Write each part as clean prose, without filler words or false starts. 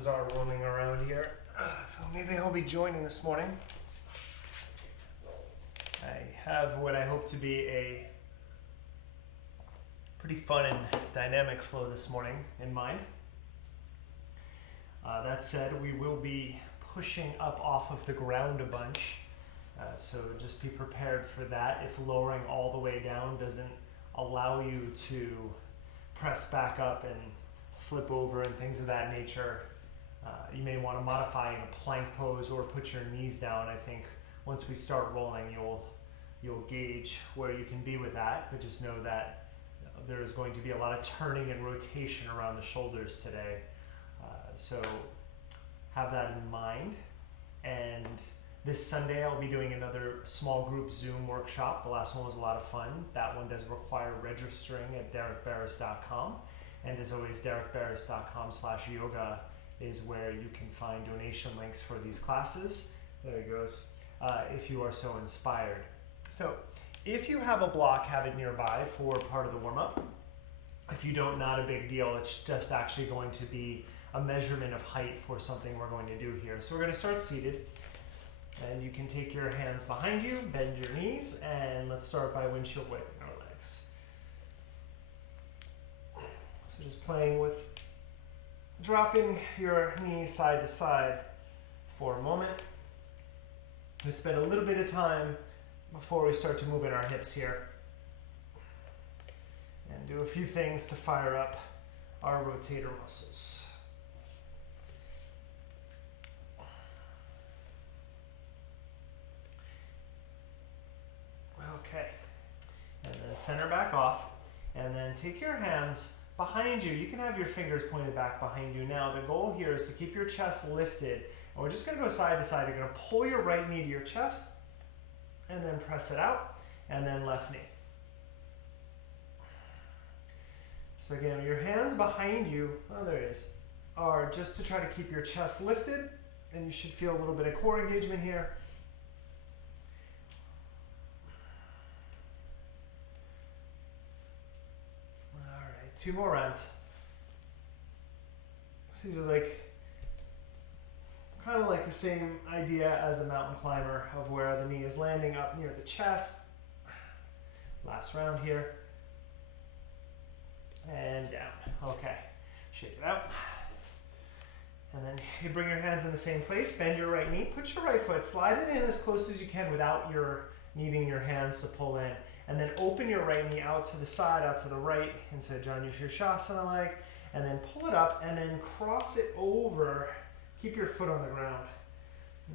bizarre roaming around here, so maybe he'll be joining this morning. I have what I hope to be a pretty fun and dynamic flow this morning in mind. That said, we will be pushing up off of the ground a bunch, so just be prepared for that. If lowering all the way down doesn't allow you to press back up and flip over and things of that nature, you may want to modify in a plank pose or put your knees down. I think once we start rolling, you'll gauge where you can be with that, but just know that there is going to be a lot of turning and rotation around the shoulders today. So have that in mind. And this Sunday I'll be doing another small group Zoom workshop. The last one was a lot of fun. That one does require registering at derekbarris.com. And as always, derekbarris.com/yoga is where you can find donation links for these classes. There it goes. If you are so inspired. So if you have a block, have it nearby for part of the warm-up. If you don't, not a big deal. It's just actually going to be a measurement of height for something we're going to do here. So we're going to start seated. And you can take your hands behind you, bend your knees, and let's start by windshield wiping our legs. So just playing with dropping your knees side to side for a moment. We spend a little bit of time before we start to move in our hips here. And do a few things to fire up our rotator muscles. Okay, and then center back off, and then take your hands behind you. You can have your fingers pointed back behind you. Now the goal here is to keep your chest lifted, and we're just going to go side to side. You're going to pull your right knee to your chest, and then press it out, and then left knee. So again, your hands behind you, oh there it is, are just to try to keep your chest lifted, and you should feel a little bit of core engagement here. Two more rounds. So these are kind of like the same idea as a mountain climber of where the knee is landing up near the chest. Last round here. And down. Okay. Shake it out. And then you bring your hands in the same place. Bend your right knee. Put your right foot. Slide it in as close as you can without your needing your hands to pull in. And then open your right knee out to the side, out to the right, into Janushirshasana leg, and then pull it up, and then cross it over. Keep your foot on the ground.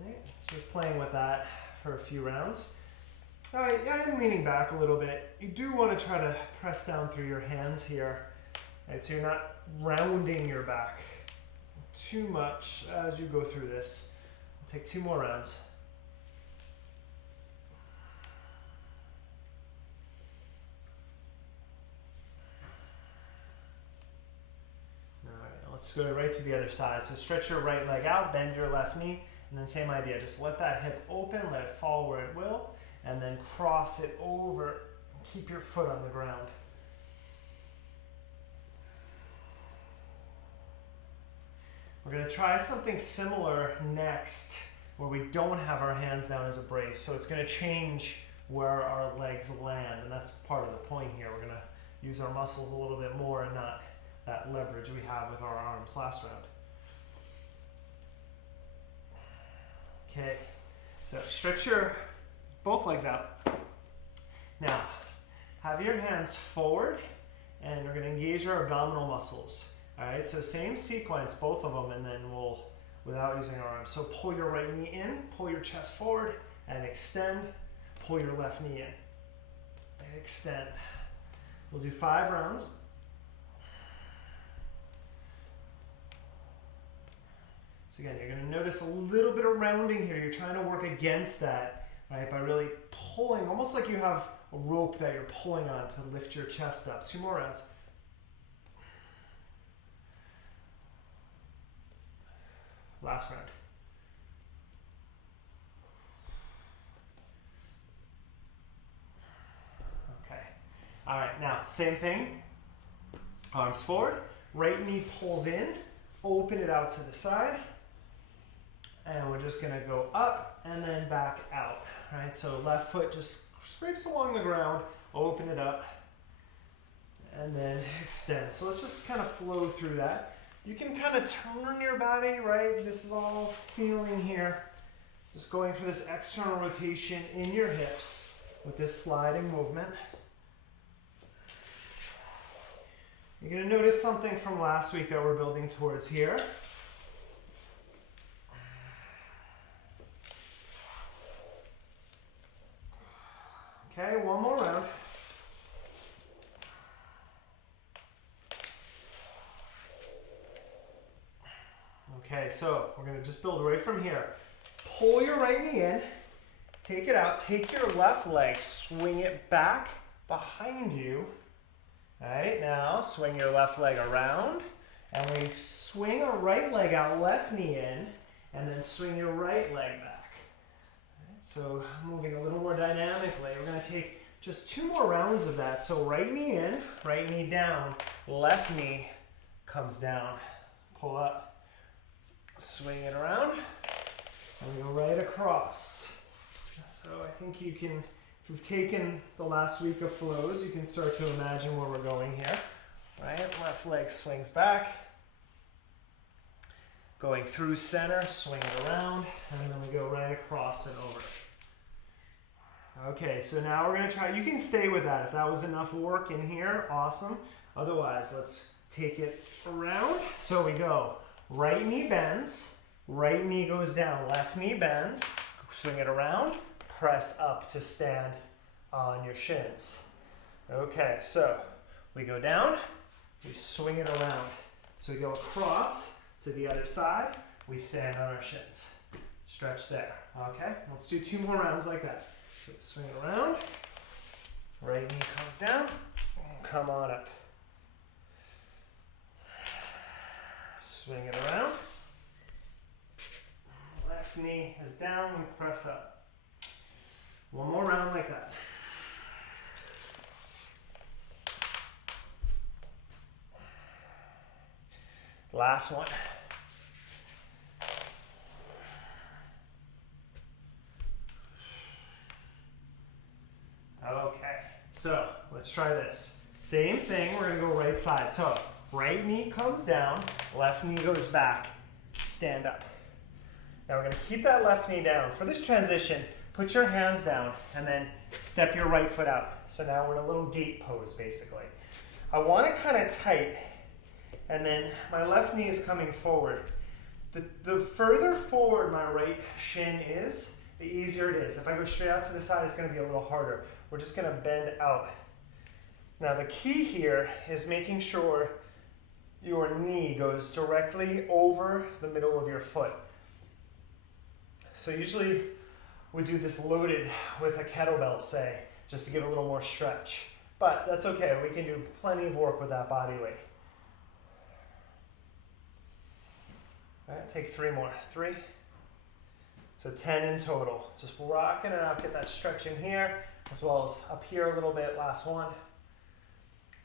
Right? Just playing with that for a few rounds. All right, yeah, I'm leaning back a little bit. You do want to try to press down through your hands here, right? So you're not rounding your back too much as you go through this. I'll take two more rounds. Let's go right to the other side. So stretch your right leg out, bend your left knee, and then same idea. Just let that hip open, let it fall where it will, and then cross it over. Keep your foot on the ground. We're going to try something similar next, where we don't have our hands down as a brace. So it's going to change where our legs land, and that's part of the point here. We're going to use our muscles a little bit more and not that leverage we have with our arms last round. Okay, so stretch your both legs out. Now, have your hands forward, and we're going to engage our abdominal muscles. All right, so same sequence, both of them, and then we'll, without using our arms. So pull your right knee in, pull your chest forward, and extend. Pull your left knee in, and extend. We'll do 5 rounds. So again, you're going to notice a little bit of rounding here. You're trying to work against that, right, by really pulling, almost like you have a rope that you're pulling on to lift your chest up. 2 more rounds. Last round. Okay. All right, now, same thing. Arms forward. Right knee pulls in. open it out to the side. And we're just gonna go up and then back out, right? So left foot just scrapes along the ground, open it up, and then extend. So let's just kind of flow through that. You can kind of turn your body, right? This is all feeling here. Just going for this external rotation in your hips with this sliding movement. You're gonna notice something from last week that we're building towards here. Okay, one more round. Okay, so we're gonna just build right from here. Pull your right knee in, take it out, take your left leg, swing it back behind you. All right, now swing your left leg around, and we swing our right leg out, left knee in, and then swing your right leg back. So moving a little more dynamically. We're going to take just 2 more rounds of that. So right knee in, right knee down, left knee comes down. Pull up, swing it around, and we go right across. So I think you can, if you've taken the last week of flows, you can start to imagine where we're going here. Right, left leg swings back. Going through center, swing it around, and then we go right across and over. Okay, so now we're gonna try, you can stay with that. If that was enough work in here, awesome. Otherwise, let's take it around. So we go, right knee bends, right knee goes down, left knee bends, swing it around, press up to stand on your shins. Okay, so we go down, we swing it around. So we go across to the other side, we stand on our shins. Stretch there, okay? Let's do 2 more rounds like that. So swing it around, right knee comes down, come on up. Swing it around, left knee is down, we press up. 1 more round like that. Last one. Okay, so let's try this. Same thing, we're gonna go right side. So right knee comes down, left knee goes back, stand up. Now we're gonna keep that left knee down. For this transition, put your hands down and then step your right foot out. So now we're in a little gate pose basically. I want it kind of tight, and then my left knee is coming forward. The further forward my right shin is, the easier it is. If I go straight out to the side, it's gonna be a little harder. We're just gonna bend out. Now the key here is making sure your knee goes directly over the middle of your foot. So usually we do this loaded with a kettlebell, say, just to get a little more stretch. But that's okay, we can do plenty of work with that body weight. All right, take 3 more. 3. So 10 in total. Just rocking it out, get that stretch in here, as well as up here a little bit, last one.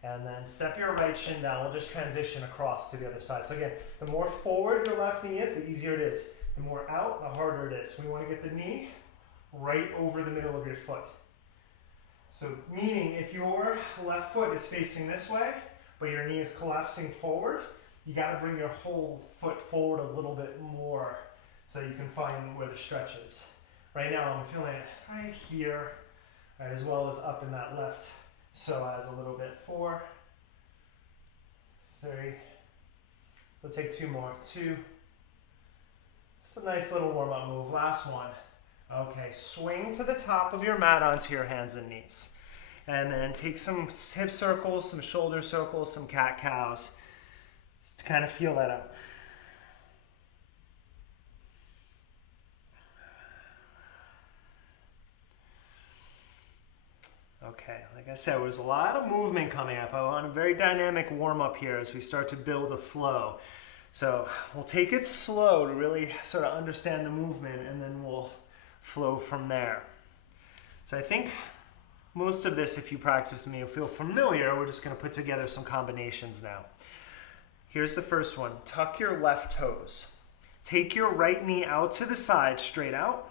And then step your right shin down. We'll just transition across to the other side. So again, the more forward your left knee is, the easier it is. The more out, the harder it is. We want to get the knee right over the middle of your foot. So meaning if your left foot is facing this way, but your knee is collapsing forward, you got to bring your whole foot forward a little bit more so you can find where the stretch is. Right now I'm feeling it right here, right, as well as up in that left psoas a little bit. 4, 3, we'll take 2 more. 2, just a nice little warm-up move. Last one. Okay, swing to the top of your mat onto your hands and knees. And then take some hip circles, some shoulder circles, some cat-cows, just to kind of feel that out. Okay, like I said, there's a lot of movement coming up. I want a very dynamic warm-up here as we start to build a flow. So we'll take it slow to really sort of understand the movement, and then we'll flow from there. So I think most of this, if you practice with me, you'll feel familiar. We're just going to put together some combinations now. Here's the first one. Tuck your left toes. Take your right knee out to the side, straight out.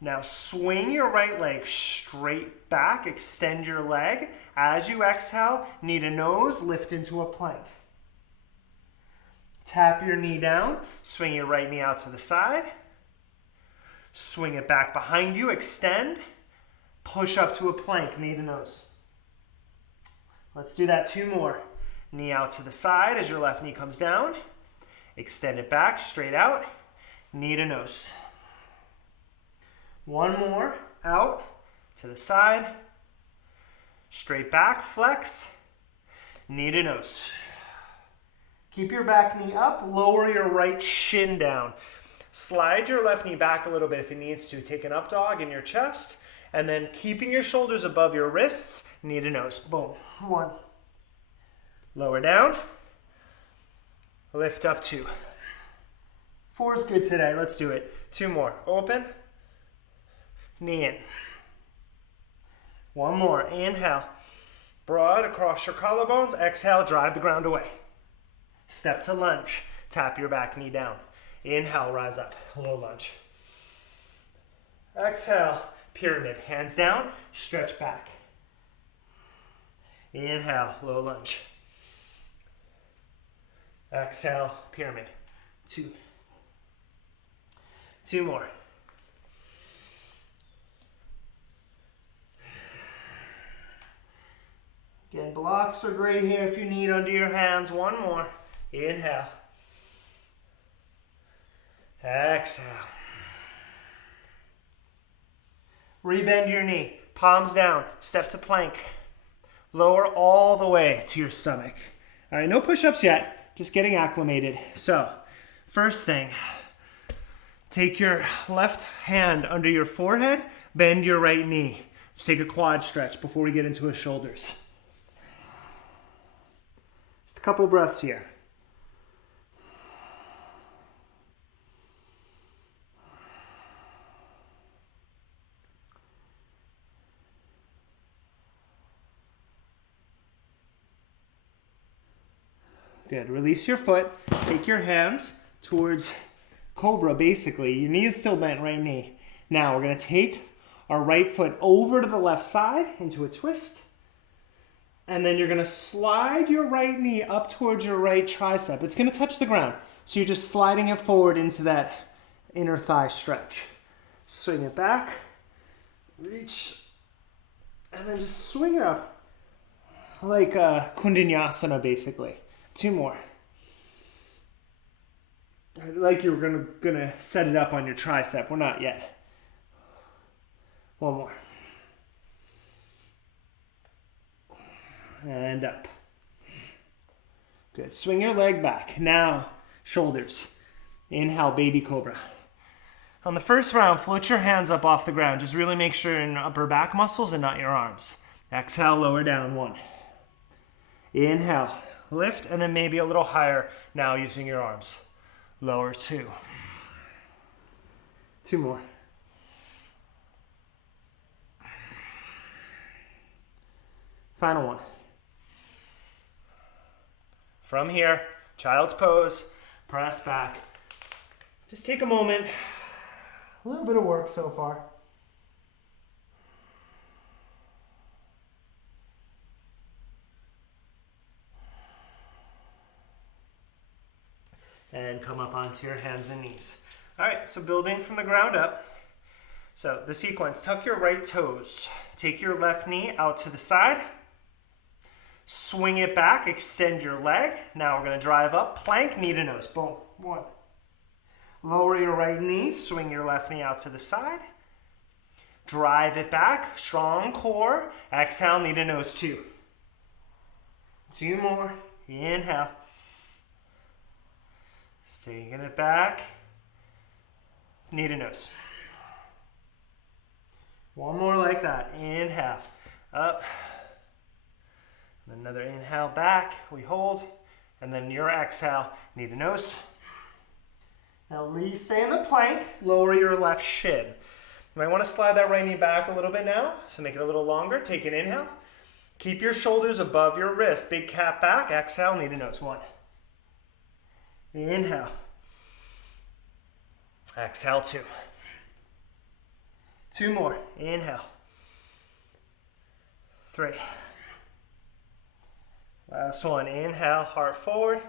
Now swing your right leg straight back, extend your leg. As you exhale, knee to nose, lift into a plank. Tap your knee down, swing your right knee out to the side. Swing it back behind you, extend. Push up to a plank, knee to nose. Let's do that 2 more. Knee out to the side as your left knee comes down. Extend it back, straight out, knee to nose. 1 more, out, to the side, straight back, flex, knee to nose. Keep your back knee up, lower your right shin down. Slide your left knee back a little bit if it needs to. Take an up dog in your chest, and then keeping your shoulders above your wrists, knee to nose. Boom. 1. Lower down. Lift up 2. 4 is good today. Let's do it. 2 more. Open. Knee in. 1 more. Inhale. Broad across your collarbones. Exhale. Drive the ground away. Step to lunge. Tap your back knee down. Inhale. Rise up. Low lunge. Exhale. Pyramid. Hands down. Stretch back. Inhale. Low lunge. Exhale, pyramid. 2. 2 more. Again, blocks are great here if you need under your hands. 1 more. Inhale. Exhale. Rebend your knee. Palms down. Step to plank. Lower all the way to your stomach. All right, no push-ups yet. Just getting acclimated. So, first thing, take your left hand under your forehead, bend your right knee. Let's take a quad stretch before we get into our shoulders. Just a couple breaths here. Good. Release your foot. Take your hands towards cobra, basically. Your knee is still bent, right knee. Now we're going to take our right foot over to the left side into a twist. And then you're going to slide your right knee up towards your right tricep. It's going to touch the ground. So you're just sliding it forward into that inner thigh stretch. Swing it back. Reach. And then just swing it up. Like a Kundinyasana, basically. 2 more. Like you're gonna set it up on your tricep. We're not yet. 1 more. And up. Good. Swing your leg back. Now, shoulders. Inhale, baby cobra. On the first round, float your hands up off the ground. Just really make sure you're in your upper back muscles and not your arms. Exhale, lower down. 1. Inhale. Lift, and then maybe a little higher now using your arms. Lower 2. 2 more. Final one. From here, child's pose, press back. Just take a moment. A little bit of work so far. And come up onto your hands and knees. All right, so building from the ground up. So the sequence, tuck your right toes. Take your left knee out to the side. Swing it back, extend your leg. Now we're gonna drive up, plank, knee to nose. Boom, 1. Lower your right knee, swing your left knee out to the side. Drive it back, strong core. Exhale, knee to nose, 2. 2 more, inhale. Taking it back, knee to nose. 1 more like that. Inhale, up. Another inhale back, we hold. And then your exhale, knee to nose. Now stay in the plank, lower your left shin. You might want to slide that right knee back a little bit now, so make it a little longer. Take an inhale. Keep your shoulders above your wrist. Big cat back, exhale, knee to nose. 1. Inhale. Exhale, 2. 2 more. Inhale. 3. Last one. Inhale, heart forward.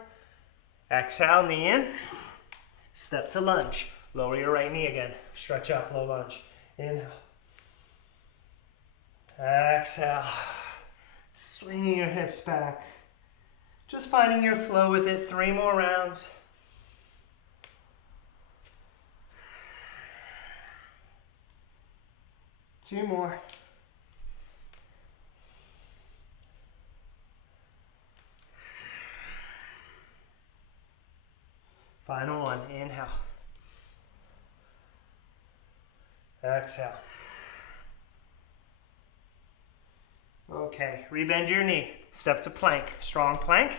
Exhale, knee in. Step to lunge. Lower your right knee again. Stretch up, low lunge. Inhale. Exhale. Swinging your hips back. Just finding your flow with it. 3 more rounds. Two more. Final one. Inhale. Exhale. Okay, rebend your knee. Step to plank. Strong plank.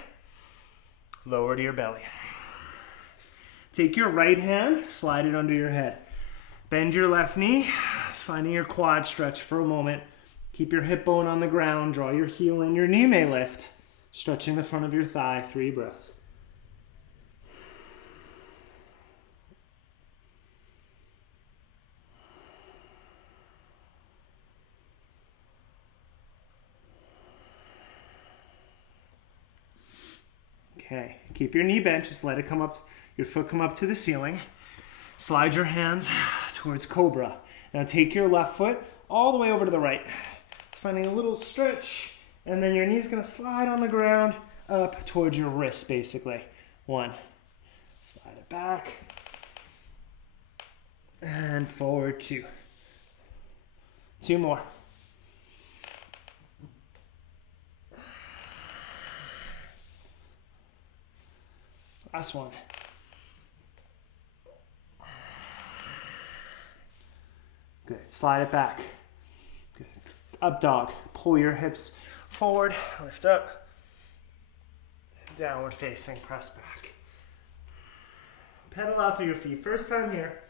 Lower to your belly. Take your right hand, slide it under your head. Bend your left knee, finding your quad stretch for a moment. Keep your hip bone on the ground, draw your heel in, your knee may lift. Stretching the front of your thigh, 3 breaths. Okay, keep your knee bent, just let it come up, your foot come up to the ceiling. Slide your hands towards cobra. Now take your left foot all the way over to the right. Finding a little stretch, and then your knee's gonna slide on the ground up towards your wrist, basically. 1, slide it back, and forward 2. 2 more. Last one. Good. Slide it back. Good. Up dog. Pull your hips forward. Lift up. Downward facing. Press back. Pedal out through your feet. First time here.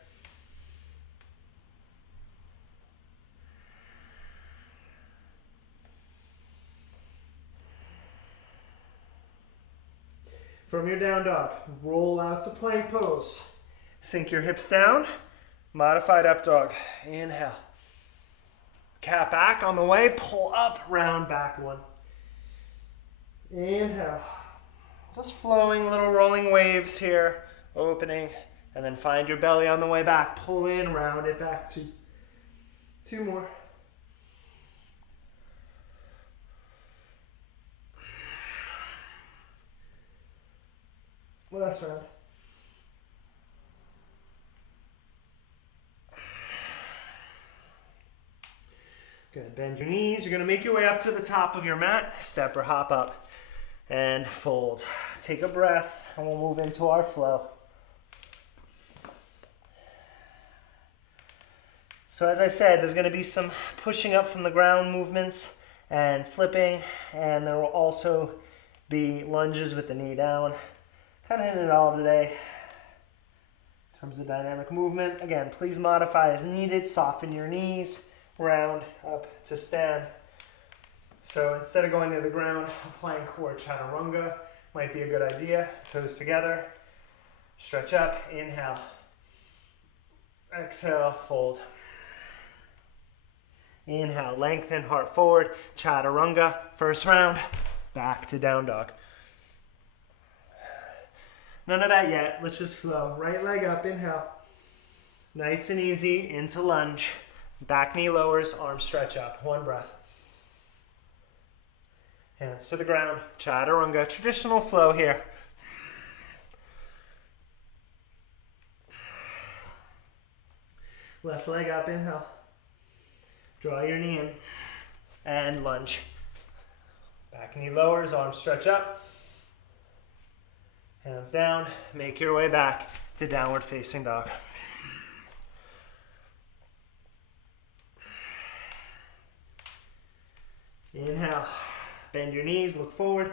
From your down dog, roll out to plank pose. Sink your hips down. Modified up dog. Inhale. Cat back on the way. Pull up, round back 1. Inhale. Just flowing little rolling waves here. Opening. And then find your belly on the way back. Pull in, round it back 2. 2 more. Last round. Good. Bend your knees. You're going to make your way up to the top of your mat. Step or hop up and fold. Take a breath and we'll move into our flow. So as I said, there's going to be some pushing up from the ground movements and flipping, and there will also be lunges with the knee down. Kind of hitting it all today in terms of dynamic movement. Again, please modify as needed. Soften your knees, round up to stand. So instead of going to the ground, a plank or chaturanga might be a good idea. Toes together, stretch up, inhale, exhale, fold. Inhale, lengthen, heart forward, chaturanga, first round, back to down dog. None of that yet. Let's just flow. Right leg up, inhale. Nice and easy, into lunge. Back knee lowers, arms stretch up. 1 breath. Hands to the ground, chaturanga, traditional flow here. Left leg up, inhale. Draw your knee in and lunge. Back knee lowers, arms stretch up. Hands down, make your way back to downward facing dog. Inhale, bend your knees, look forward,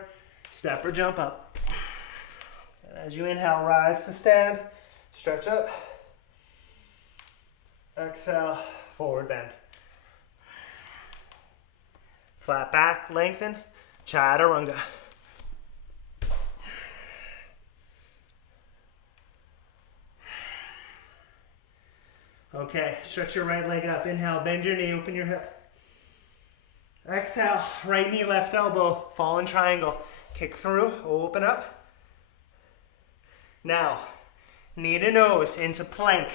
step or jump up. And as you inhale, rise to stand, stretch up. Exhale, forward bend. Flat back, lengthen, chaturanga. Okay, stretch your right leg up. Inhale, bend your knee, open your hip. Exhale, right knee, left elbow, fall in triangle. Kick through, open up. Now, knee to nose into plank.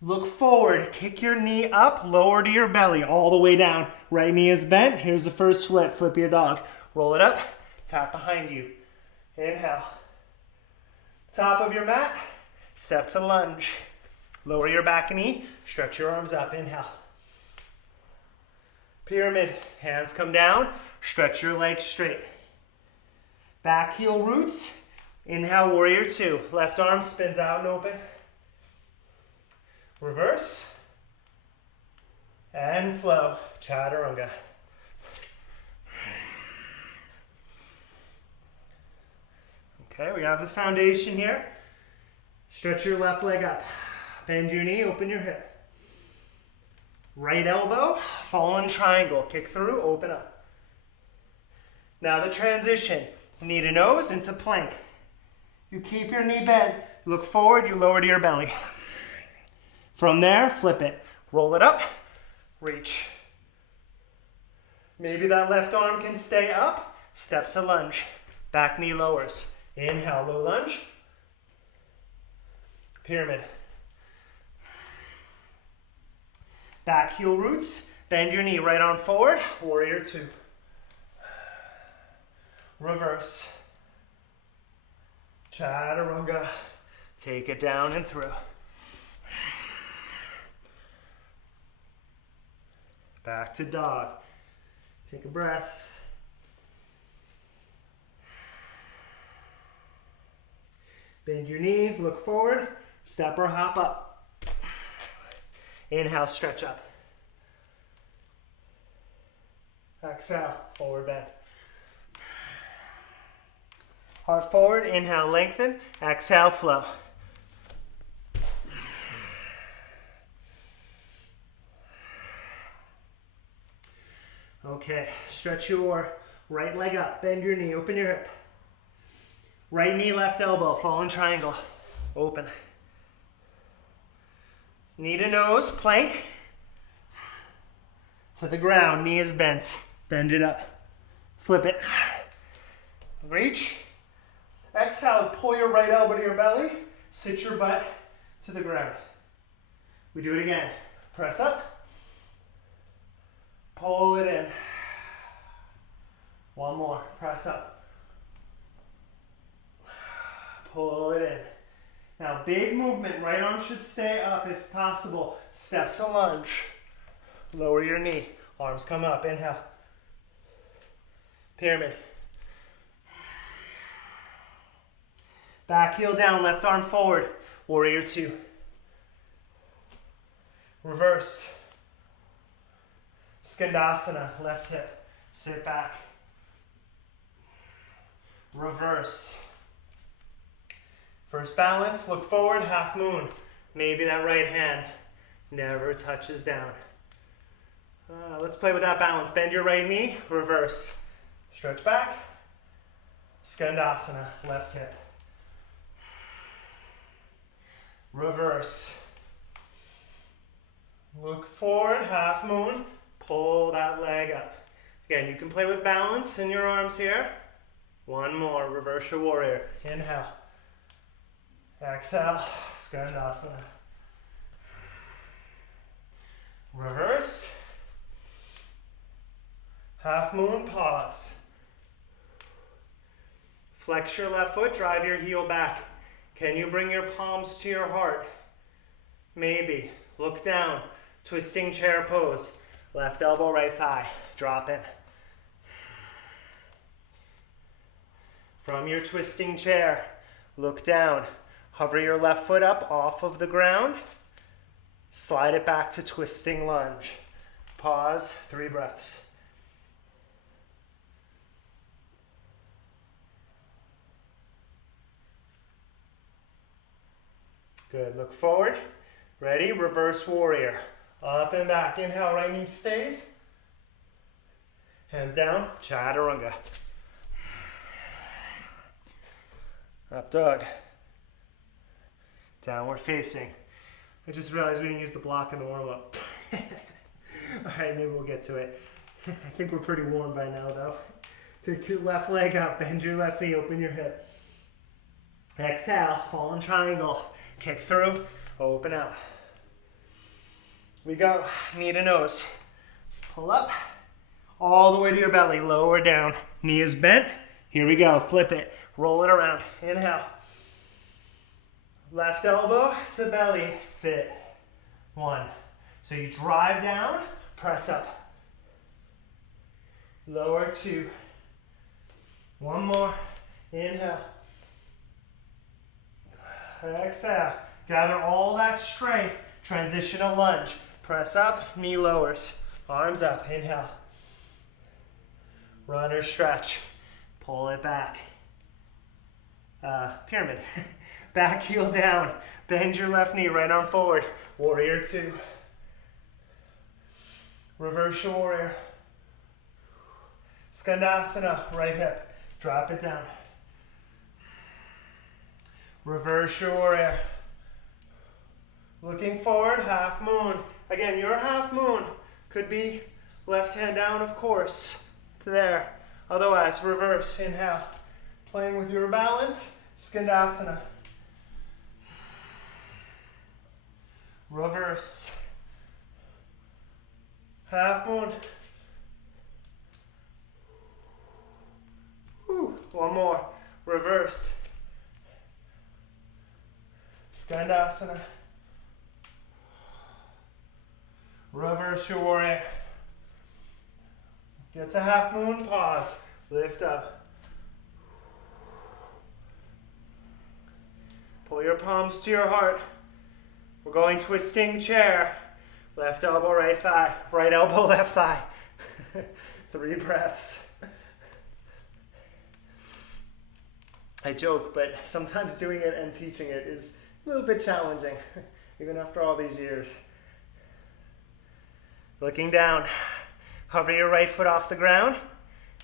Look forward, kick your knee up, lower to your belly, all the way down. Right knee is bent. Here's the first flip, flip your dog. Roll it up, tap behind you. Inhale. Top of your mat, step to lunge. Lower your back knee, stretch your arms up, inhale. Pyramid, hands come down, stretch your legs straight. Back heel roots, inhale, warrior two. Left arm spins out and open. Reverse. And flow, chaturanga. Okay, we have the foundation here. Stretch your left leg up. Bend your knee, open your hip. Right elbow, fall in triangle. Kick through, open up. Now the transition. Knee to nose into plank. You keep your knee bent. Look forward, you lower to your belly. From there, flip it. Roll it up, reach. Maybe that left arm can stay up. Step to lunge. Back knee lowers. Inhale, low lunge. Pyramid. Back heel roots. Bend your knee, right arm forward. Warrior two. Reverse. Chaturanga. Take it down and through. Back to dog. Take a breath. Bend your knees, look forward, step or hop up. Inhale, stretch up. Exhale, forward bend. Heart forward, inhale, lengthen. Exhale, flow. Okay, stretch your right leg up, bend your knee, open your hip. Right knee, left elbow, fall in triangle, open. Knee to nose, plank. To the ground, knee is bent, bend it up. Flip it. Reach. Exhale, pull your right elbow to your belly, sit your butt to the ground. We do it again. Press up. Pull it in. One more. Press up. Pull it in. Now, big movement. Right arm should stay up if possible. Step to lunge. Lower your knee. Arms come up. Inhale. Pyramid. Back heel down. Left arm forward. Warrior two. Reverse. Skandasana, left hip, sit back. Reverse. First balance, look forward, half moon. Maybe that right hand never touches down. Let's play with that balance. Bend your right knee, reverse. Stretch back. Skandasana, left hip. Reverse. Look forward, half moon. Pull that leg up. Again, you can play with balance in your arms here. One more, reverse your warrior. Inhale. Exhale, Skandasana. Reverse. Half moon, pause. Flex your left foot, drive your heel back. Can you bring your palms to your heart? Maybe. Look down, twisting chair pose. Left elbow, right thigh, drop in. From your twisting chair, look down. Hover your left foot up off of the ground. Slide it back to twisting lunge. Pause, 3 breaths. Good, look forward. Ready, reverse warrior. Up and back. Inhale, right knee stays. Hands down, chaturanga. Up dog. Downward facing. I just realized we didn't use the block in the warm-up. All right, maybe we'll get to it. I think we're pretty warm by now, though. Take your left leg up, bend your left knee, open your hip. Exhale, fallen triangle. Kick through, open out. We go, knee to nose. Pull up, all the way to your belly, lower down. Knee is bent. Here we go, flip it, roll it around. Inhale. Left elbow to belly, sit. 1. So you drive down, press up. Lower 2. 1 more. Inhale. Exhale. Gather all that strength. Transitional lunge. Press up, knee lowers. Arms up. Inhale. Runner stretch. Pull it back. Pyramid. Back heel down. Bend your left knee, right arm forward. Warrior 2. Reverse your warrior. Skandasana, right hip. Drop it down. Reverse your warrior. Looking forward, half moon. Again, your half moon could be left hand down, of course, to there. Otherwise, reverse, inhale. Playing with your balance, Skandasana. Reverse. Half moon. Whew. 1 more. Reverse. Skandasana. Reverse your warrior. Get to half moon, pause. Lift up. Pull your palms to your heart. We're going twisting chair. Left elbow, right thigh. Right elbow, left thigh. 3 breaths. I joke, but sometimes doing it and teaching it is a little bit challenging, even after all these years. Looking down. Hover your right foot off the ground.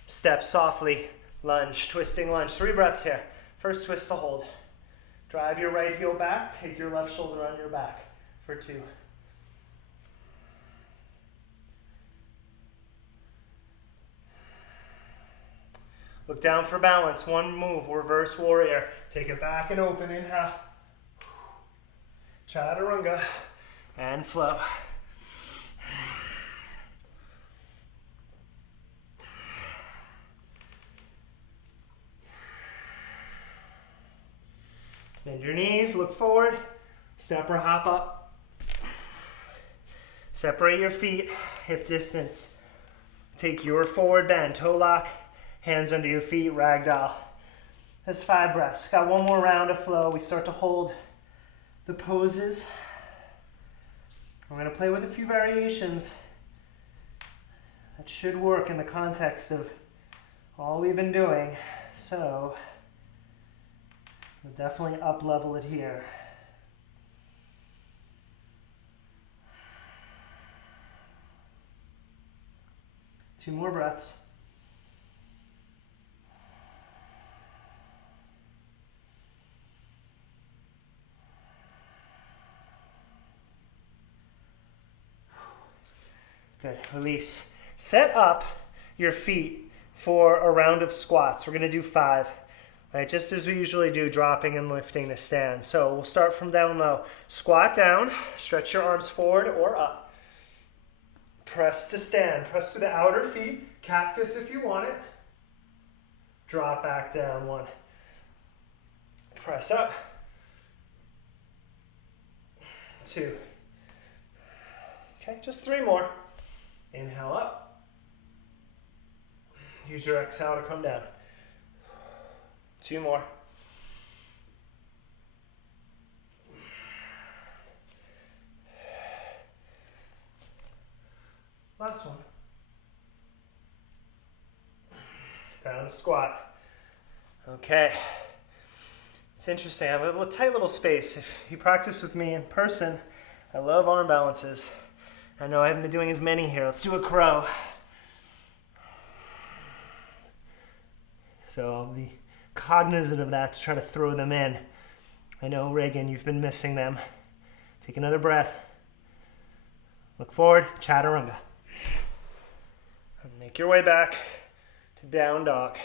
Step softly. Lunge, twisting lunge. 3 breaths here. First twist to hold. Drive your right heel back. Take your left shoulder on your back for 2. Look down for balance. 1 move. Reverse warrior. Take it back and open. Inhale. Chaturanga. And flow. Bend your knees, look forward, step or hop up. Separate your feet, hip distance. Take your forward bend, toe lock, hands under your feet, ragdoll. That's 5 breaths. Got 1 more round of flow. We start to hold the poses. We're going to play with a few variations that should work in the context of all we've been doing. So we'll definitely up-level it here. Two more breaths. Good, release. Set up your feet for a round of squats. We're gonna do 5. Right, just as we usually do, dropping and lifting to stand. So we'll start from down low. Squat down, stretch your arms forward or up. Press to stand, press through the outer feet, cactus if you want it. Drop back down, 1. Press up. 2. Okay, just 3 more. Inhale up. Use your exhale to come down. 2 more. Last one. Down to squat. Okay. It's interesting. I have a tight little space. If you practice with me in person, I love arm balances. I know I haven't been doing as many here. Let's do a crow. So I'll be cognizant of that to try to throw them in. I know, Reagan, you've been missing them. Take another breath. Look forward, chaturanga. And make your way back to down dog.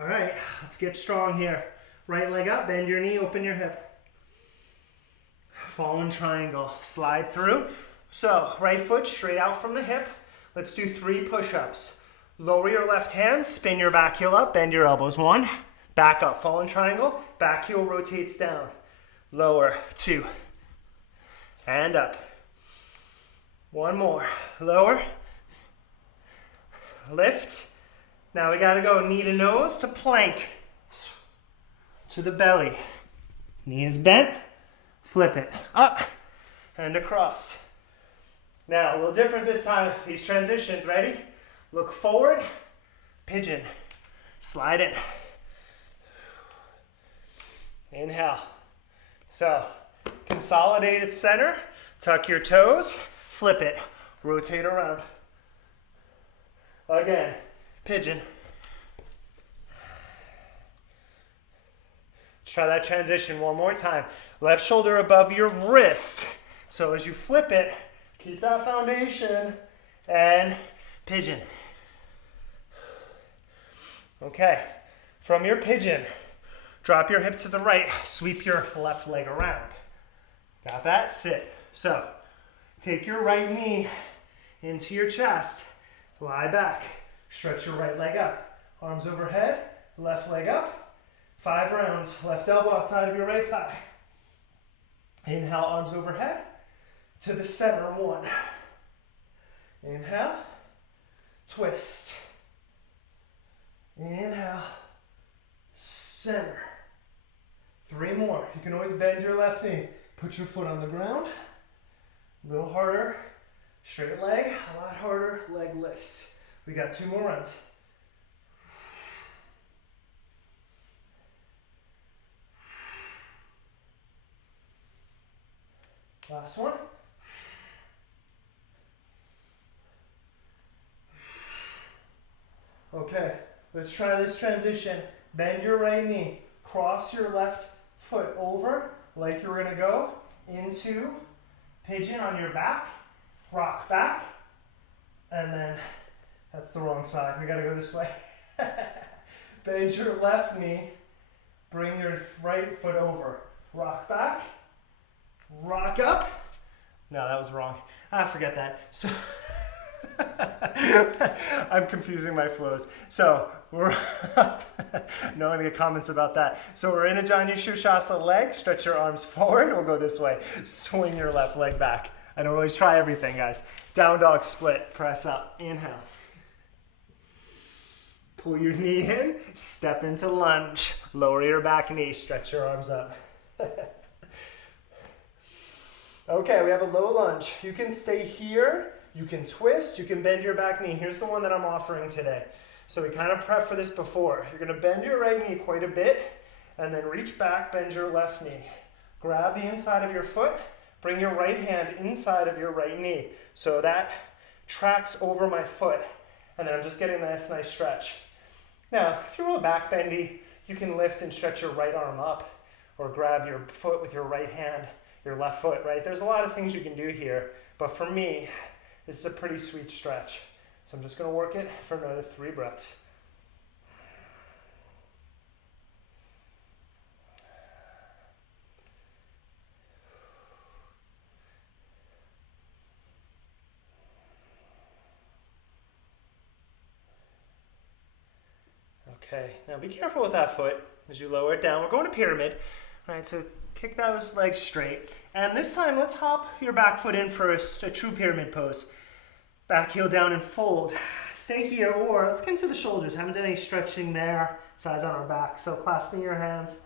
All right, let's get strong here. Right leg up, bend your knee, open your hip. Fallen triangle, slide through. So, right foot straight out from the hip. Let's do 3 push-ups. Lower your left hand, spin your back heel up, bend your elbows. 1, back up, fallen triangle, back heel rotates down. Lower, 2, and up. 1 more, lower, lift. Now we gotta go knee to nose to plank, to the belly. Knee is bent, flip it, up, and across. Now, a little different this time, these transitions, ready? Look forward, pigeon, slide in. Inhale. So, consolidate at center, tuck your toes, flip it, rotate around. Again, pigeon. Let's try that transition one more time. Left shoulder above your wrist. So as you flip it, keep that foundation and pigeon. Okay, from your pigeon, drop your hip to the right, sweep your left leg around. Got that? Sit. So, take your right knee into your chest, lie back, stretch your right leg up, arms overhead, left leg up, 5 rounds, left elbow outside of your right thigh. Inhale, arms overhead, to the center, 1. Inhale, twist. Inhale, center. 3 more. You can always bend your left knee. Put your foot on the ground. A little harder. Straight leg. A lot harder. Leg lifts. We got 2 more runs. Last one. Okay, let's try this transition. Bend your right knee. Cross your left foot over like you're gonna go into pigeon on your back. Rock back. And then, that's the wrong side. We gotta go this way. Bend your left knee. Bring your right foot over. Rock back. Rock up. No, that was wrong. Forget that. So I'm confusing my flows. So we're up. No one get comments about that. So we're in a Janu Shirshasana leg. Stretch your arms forward. We'll go this way. Swing your left leg back. I don't always try everything, guys. Down dog split. Press up. Inhale. Pull your knee in. Step into lunge. Lower your back knee. Stretch your arms up. Okay, we have a low lunge. You can stay here, you can twist, you can bend your back knee. Here's the one that I'm offering today. So we kind of prepped for this before. You're gonna bend your right knee quite a bit, and then reach back, bend your left knee. Grab the inside of your foot, bring your right hand inside of your right knee. So that tracks over my foot, and then I'm just getting this nice stretch. Now, if you're a little back bendy, you can lift and stretch your right arm up, or grab your foot with your right hand, your left foot, right? There's a lot of things you can do here, but for me, this is a pretty sweet stretch. So I'm just gonna work it for another 3 breaths. Okay, now be careful with that foot as you lower it down. We're going to pyramid, all right? So kick those legs straight. And this time, let's hop your back foot in for a true pyramid pose. Back heel down and fold. Stay here, or let's get into the shoulders. Haven't done any stretching there. Sides on our back. So clasping your hands.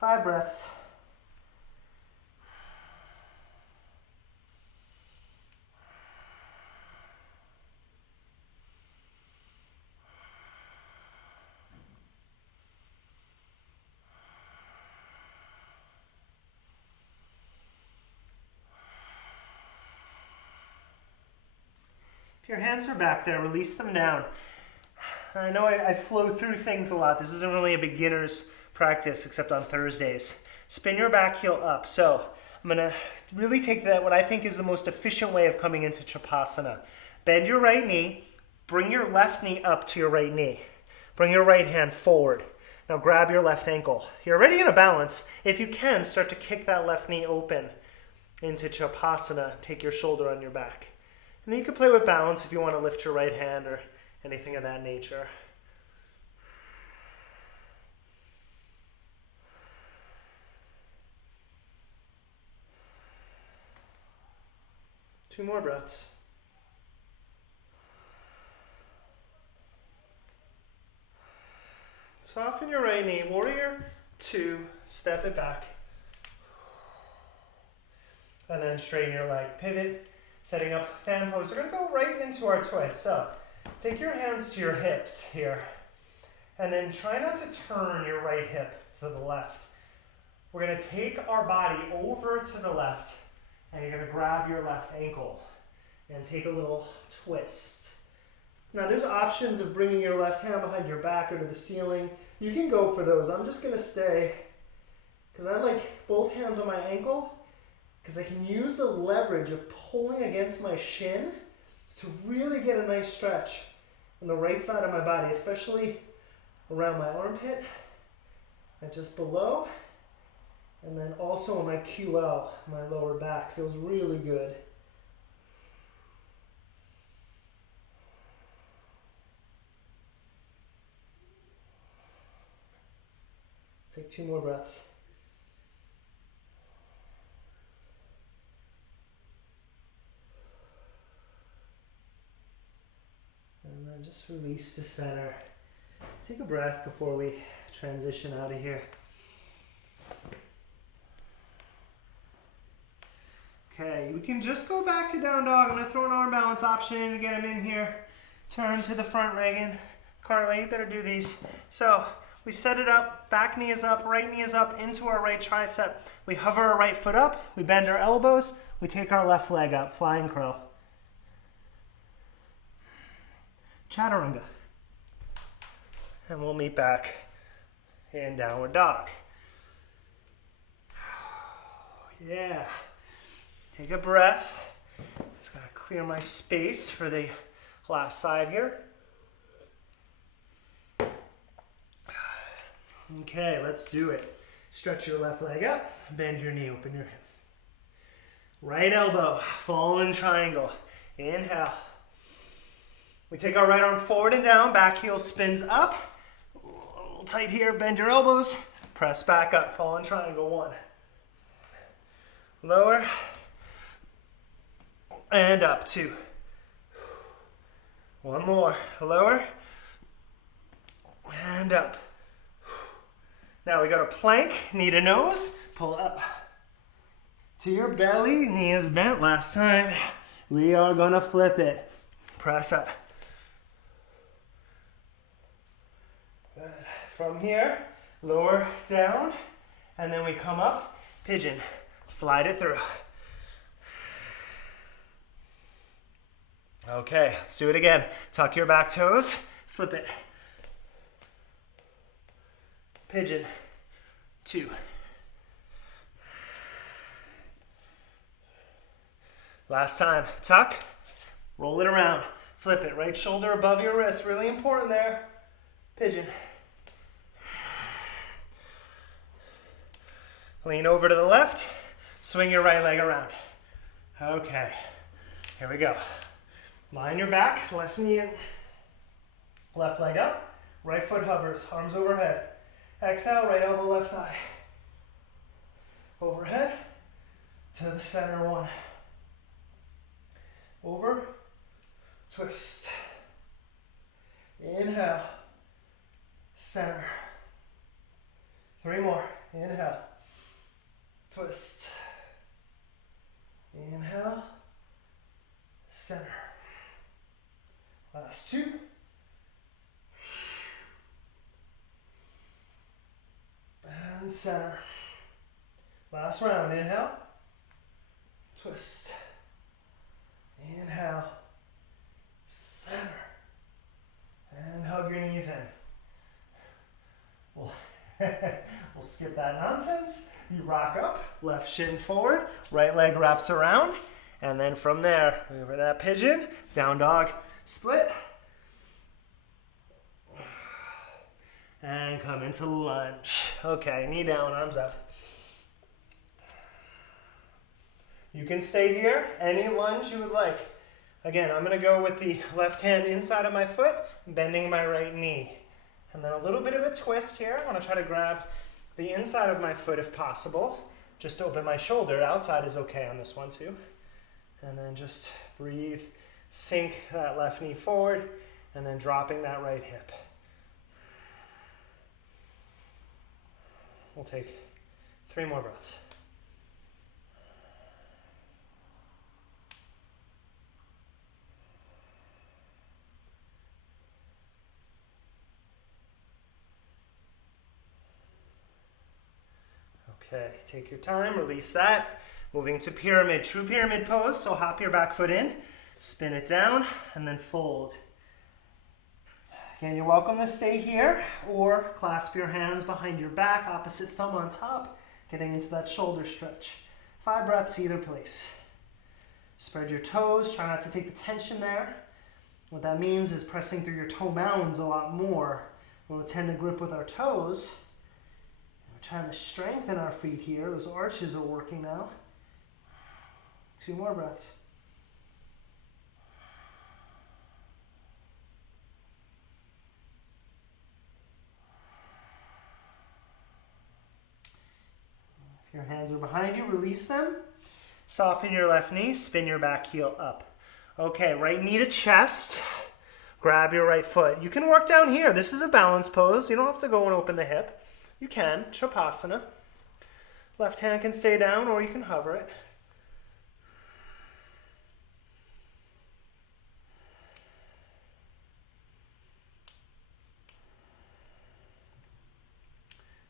5 breaths. If your hands are back there, release them down. I know I flow through things a lot. This isn't really a beginner's practice except on Thursdays. Spin your back heel up. So I'm gonna really take that, what I think is the most efficient way of coming into Chapasana. Bend your right knee, bring your left knee up to your right knee. Bring your right hand forward. Now grab your left ankle. You're already in a balance. If you can, start to kick that left knee open into Chapasana. Take your shoulder on your back. And then you can play with balance if you want to lift your right hand or anything of that nature. Two more breaths. Soften your right knee. Warrior 2. Step it back. And then straighten your leg. Pivot. Setting up fan pose. We're going to go right into our twist. So take your hands to your hips here. And then try not to turn your right hip to the left. We're going to take our body over to the left. And you're going to grab your left ankle and take a little twist. Now there's options of bringing your left hand behind your back or to the ceiling. You can go for those. I'm just going to stay because I like both hands on my ankle because I can use the leverage of pulling against my shin to really get a nice stretch on the right side of my body, especially around my armpit and just below. And then also on my QL, my lower back, feels really good. Take 2 more breaths. And then just release to center. Take a breath before we transition out of here. Okay, we can just go back to down dog. I'm going to throw an arm balance option in to get him in here. Turn to the front, Reagan. Carla, you better do these. So we set it up, back knee is up, right knee is up into our right tricep. We hover our right foot up, we bend our elbows, we take our left leg up, flying crow. Chaturanga. And we'll meet back in downward dog. Yeah. Take a breath. Just gotta clear my space for the last side here. Okay, let's do it. Stretch your left leg up, bend your knee, open your hip. Right elbow, fallen triangle. Inhale. We take our right arm forward and down, back heel spins up. A little tight here, bend your elbows. Press back up, fallen triangle, 1. Lower. And up, 2. 1 more, lower. And up. Now we got a plank, knee to nose, pull up to your belly, knee is bent last time. We are gonna flip it. Press up. Good. From here, lower down, and then we come up, pigeon, slide it through. Okay, let's do it again. Tuck your back toes, flip it. Pigeon, 2. Last time, tuck, roll it around, flip it, right shoulder above your wrist, really important there. Pigeon. Lean over to the left, swing your right leg around. Okay, here we go. Line your back, left knee in, left leg up, right foot hovers, arms overhead. Exhale, right elbow, left thigh. Overhead to the center, 1. Over, twist. Inhale, center. 3 more, inhale, twist. Inhale, center. Last 2. And center. Last round, inhale, twist. Inhale, center. And hug your knees in. Well, We'll skip that nonsense. You rock up, left shin forward, right leg wraps around, and then from there, over that pigeon, down dog, split, and come into lunge. Okay, knee down, arms up. You can stay here, any lunge you would like. Again, I'm gonna go with the left hand inside of my foot, bending my right knee. And then a little bit of a twist here. I wanna try to grab the inside of my foot if possible. Just open my shoulder. Outside is okay on this one too. And then just breathe, sink that left knee forward, and then dropping that right hip. We'll take 3 more breaths. Okay, take your time, release that. Moving to pyramid, true pyramid pose. So hop your back foot in, spin it down, and then fold. Again, you're welcome to stay here or clasp your hands behind your back, opposite thumb on top, getting into that shoulder stretch. 5 breaths either place. Spread your toes, try not to take the tension there. What that means is pressing through your toe mounds a lot more. We'll tend to grip with our toes. We're trying to strengthen our feet here. Those arches are working now. 2 more breaths. If your hands are behind you, release them. Soften your left knee, spin your back heel up. Okay, right knee to chest. Grab your right foot. You can work down here. This is a balance pose. You don't have to go and open the hip. You can, Shavasana. Left hand can stay down or you can hover it.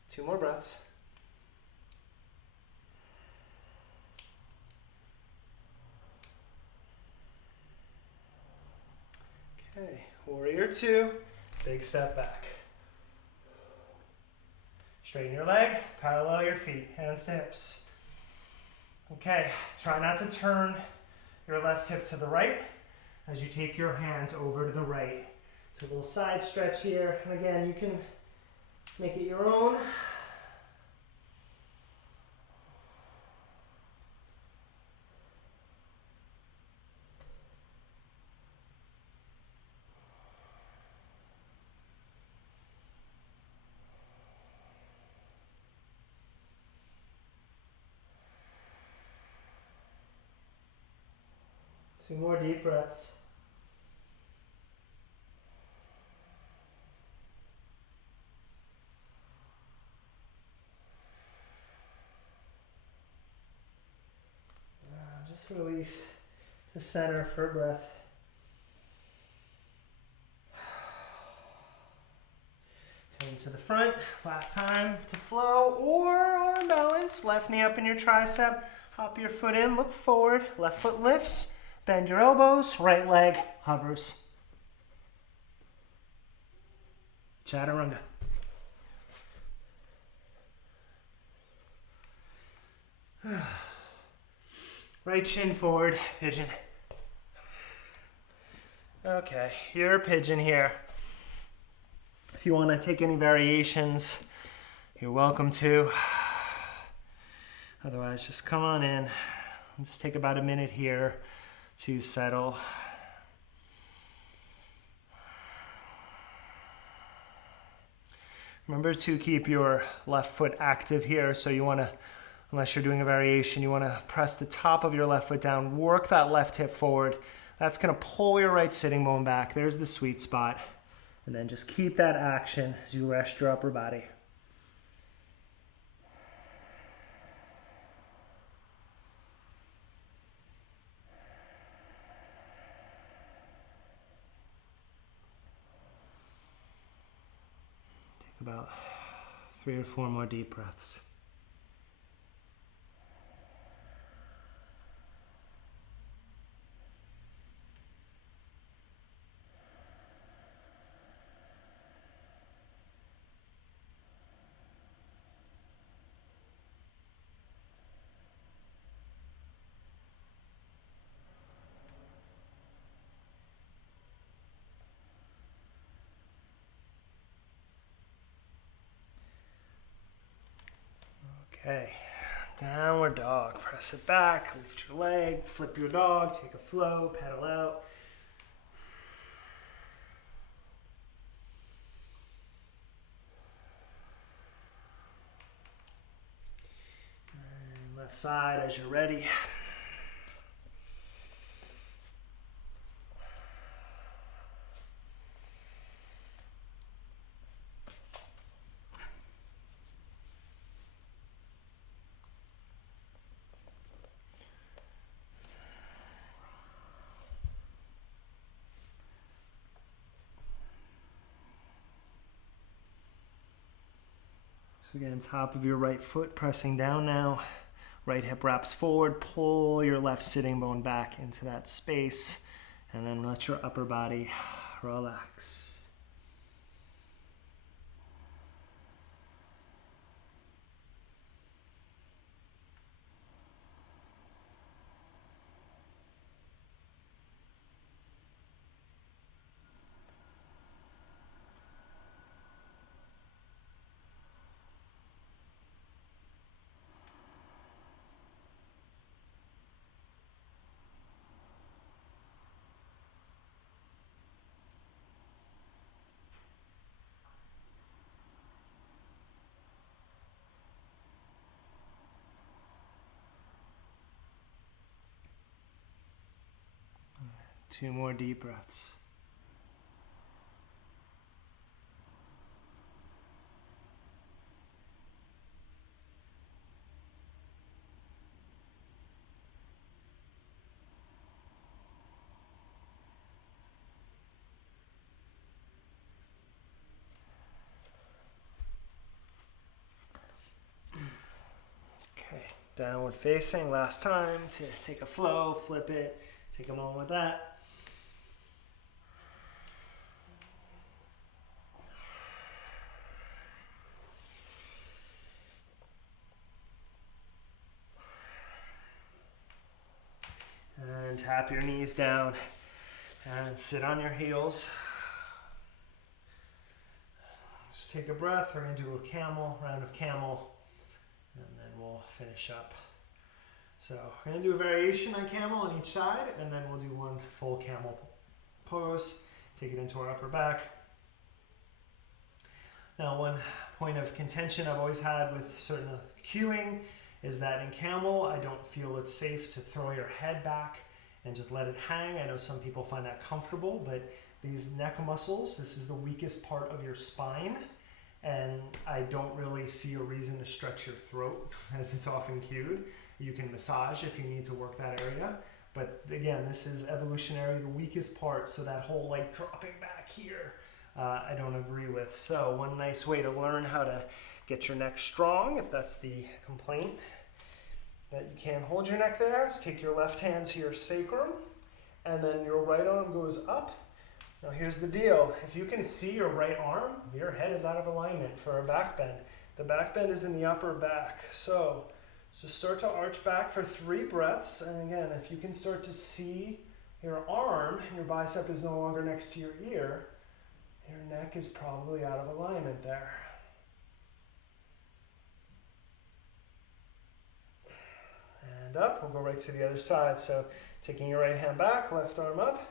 Two more breaths. Okay, warrior 2, big step back. Straighten your leg, parallel your feet, hands to hips. Okay, try not to turn your left hip to the right as you take your hands over to the right. It's a little side stretch here, and again, you can make it your own. Two more deep breaths. Just release to center for a breath. Turn to the front, last time to flow or arm balance. Left knee up in your tricep, hop your foot in, look forward, left foot lifts. Bend your elbows, right leg hovers. Chaturanga. Right shin forward, pigeon. Okay, you're a pigeon here. If you want to take any variations, you're welcome to. Otherwise, just come on in. Just take about a minute here to settle. Remember to keep your left foot active here. So you want to, unless you're doing a variation, you want to press the top of your left foot down, work that left hip forward. That's going to pull your right sitting bone back. There's the sweet spot. And then just keep that action as you rest your upper body. About 3 or 4 more deep breaths. Okay, downward dog. Press it back, lift your leg, flip your dog, take a flow, pedal out. And left side as you're ready. So again, top of your right foot pressing down now. Right hip wraps forward, pull your left sitting bone back into that space, and then let your upper body relax. Two more deep breaths. Okay, downward facing, last time to take a flow, flip it, take a moment with that. And tap your knees down and sit on your heels. Just take a breath. We're going to do a camel, round of camel, and then we'll finish up. So we're going to do a variation on camel on each side, and then we'll do one full camel pose. Take it into our upper back. Now, one point of contention I've always had with certain cueing is that in camel, I don't feel it's safe to throw your head back and just let it hang. I know some people find that comfortable, but these neck muscles, this is the weakest part of your spine, and I don't really see a reason to stretch your throat as it's often cued. You can massage if you need to work that area, but again, this is evolutionary, the weakest part, so that whole like dropping back here, I don't agree with. So one nice way to learn how to get your neck strong, if that's the complaint, that you can't hold your neck there, is take your left hand to your sacrum, and then your right arm goes up. Now here's the deal, if you can see your right arm, your head is out of alignment for a back bend. The back bend is in the upper back. So start to arch back for 3 breaths, and again, if you can start to see your arm, your bicep is no longer next to your ear, your neck is probably out of alignment there. And up, we'll go right to the other side. So taking your right hand back, left arm up.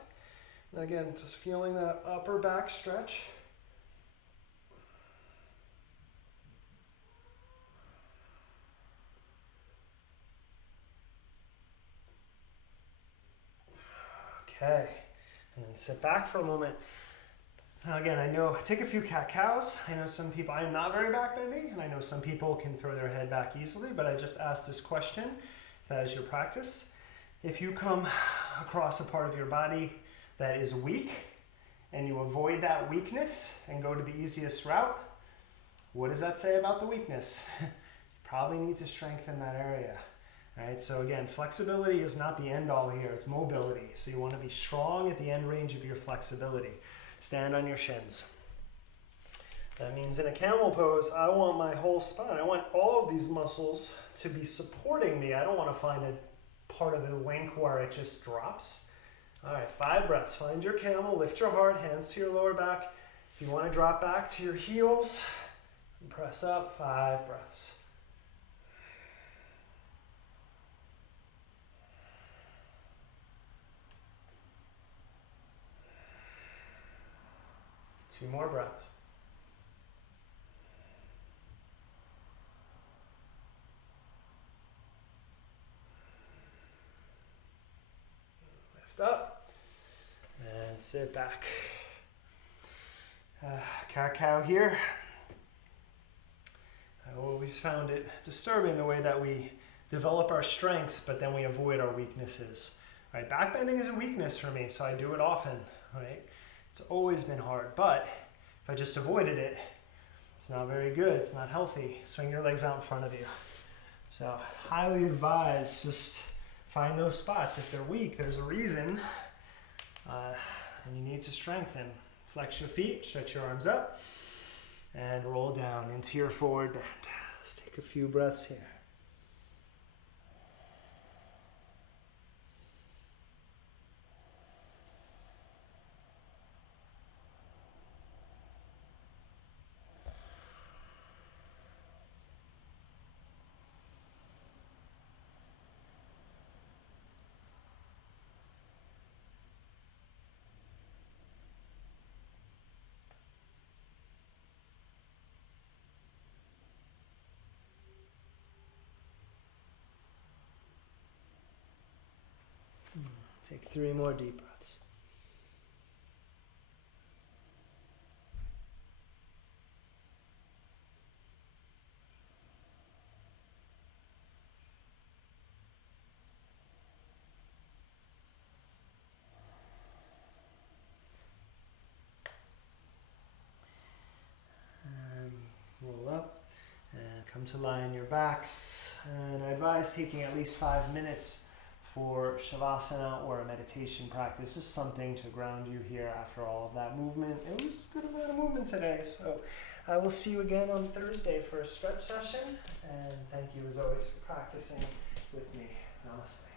And again, just feeling that upper back stretch. Okay, and then sit back for a moment. Now again, I know, take a few cat-cows. I know some people, I am not very back-bendy, and I know some people can throw their head back easily, but I just asked this question, if that is your practice. If you come across a part of your body that is weak, and you avoid that weakness and go to the easiest route, what does that say about the weakness? You probably need to strengthen that area. Right, so again, flexibility is not the end all here, it's mobility. So you want to be strong at the end range of your flexibility. Stand on your shins. That means in a camel pose, I want my whole spine, I want all of these muscles to be supporting me. I don't want to find a part of the link where it just drops. All right, 5 breaths. Find your camel, lift your heart, hands to your lower back. If you want to drop back to your heels, and press up, 5 breaths. 2 more breaths. Lift up and sit back. Cat-cow here. I always found it disturbing the way that we develop our strengths, but then we avoid our weaknesses. Right? Backbending is a weakness for me, so I do it often. Right? It's always been hard, but if I just avoided it, it's not very good. It's not healthy. Swing your legs out in front of you. So highly advise, just find those spots. If they're weak, there's a reason, and you need to strengthen. Flex your feet, stretch your arms up, and roll down into your forward bend. Let's take a few breaths here. Take 3 more deep breaths. And roll up and come to lie on your backs. And I advise taking at least 5 minutes for Shavasana or a meditation practice, just something to ground you here after all of that movement. It was a good amount of movement today, so I will see you again on Thursday for a stretch session, and thank you as always for practicing with me. Namaste.